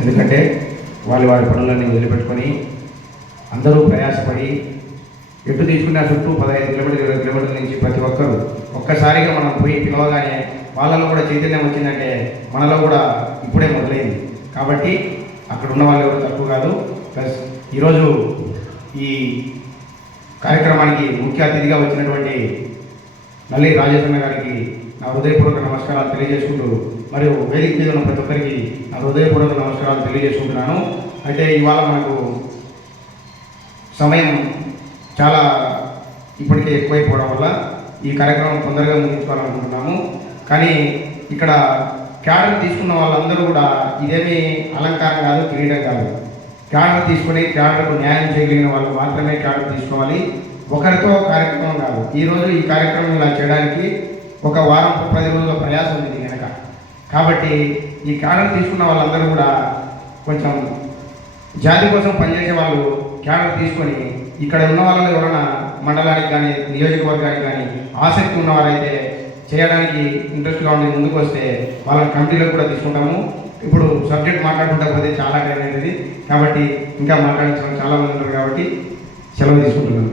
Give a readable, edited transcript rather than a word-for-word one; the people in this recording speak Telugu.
ఎందుకంటే వారి పనులన్నీ వదిలిపెట్టుకొని అందరూ ప్రయాసపడి ఎటు తీసుకున్న చుట్టూ 15 కిలోమీటర్లు 20 కిలోమీటర్ల నుంచి ప్రతి ఒక్కరు ఒక్కసారిగా మనం పోయి పిలవగానే వాళ్ళలో కూడా చైతన్యం వచ్చిందంటే మనలో కూడా ఇప్పుడే మొదలైంది. కాబట్టి అక్కడ ఉన్న వాళ్ళు ఎవరు తక్కువ కాదు. ప్లస్ ఈరోజు ఈ కార్యక్రమానికి ముఖ్య అతిథిగా వచ్చినటువంటి నల్లి రాజేశ్వర గారికి నా హృదయపూర్వక నమస్కారాలు తెలియజేసుకుంటూ, మరియు వేదిక మీద ఉన్న ప్రతి ఒక్కరికి నా హృదయపూర్వక నమస్కారాలు తెలియజేసుకుంటున్నాను. అయితే ఇవాళ మనకు సమయం చాలా ఇప్పటికే ఎక్కువైపోవడం వల్ల ఈ కార్యక్రమం తొందరగా ముగించుకోవాలనుకుంటున్నాము. కానీ ఇక్కడ క్యాడర్ తీసుకున్న వాళ్ళందరూ కూడా ఇదేమీ అలంకారం కాదు, కిరీటం కాదు. క్యాడర్ తీసుకుని క్యాడర్కు న్యాయం చేయగలిగిన వాళ్ళు మాత్రమే క్యాడర్ తీసుకోవాలి. ఒకరితో కార్యక్రమం కాదు. ఈరోజు ఈ కార్యక్రమం ఇలా చేయడానికి ఒక వారం 10 రోజుల ప్రయాసం ఉంది కనుక, కాబట్టి ఈ క్యాడర్ తీసుకున్న వాళ్ళందరూ కూడా కొంచెం జాతి కోసం పనిచేసే వాళ్ళు క్యాడర్ తీసుకొని ఇక్కడ ఉన్న వాళ్ళలో ఎవరైనా మండలానికి కానీ నియోజకవర్గానికి కానీ ఆసక్తి ఉన్నవారైతే చేయడానికి ఇంట్రెస్ట్గా ఉండి ముందుకు వస్తే వాళ్ళని కమిటీలో కూడా తీసుకుంటాము. ఇప్పుడు సబ్జెక్ట్ మాట్లాడుకుంటా పోతే చాలా టైం అవుతుంది. కాబట్టి ఇంకా మాట్లాడించడం చాలా మంది ఉంటారు కాబట్టి సెలవు తీసుకుంటున్నాను.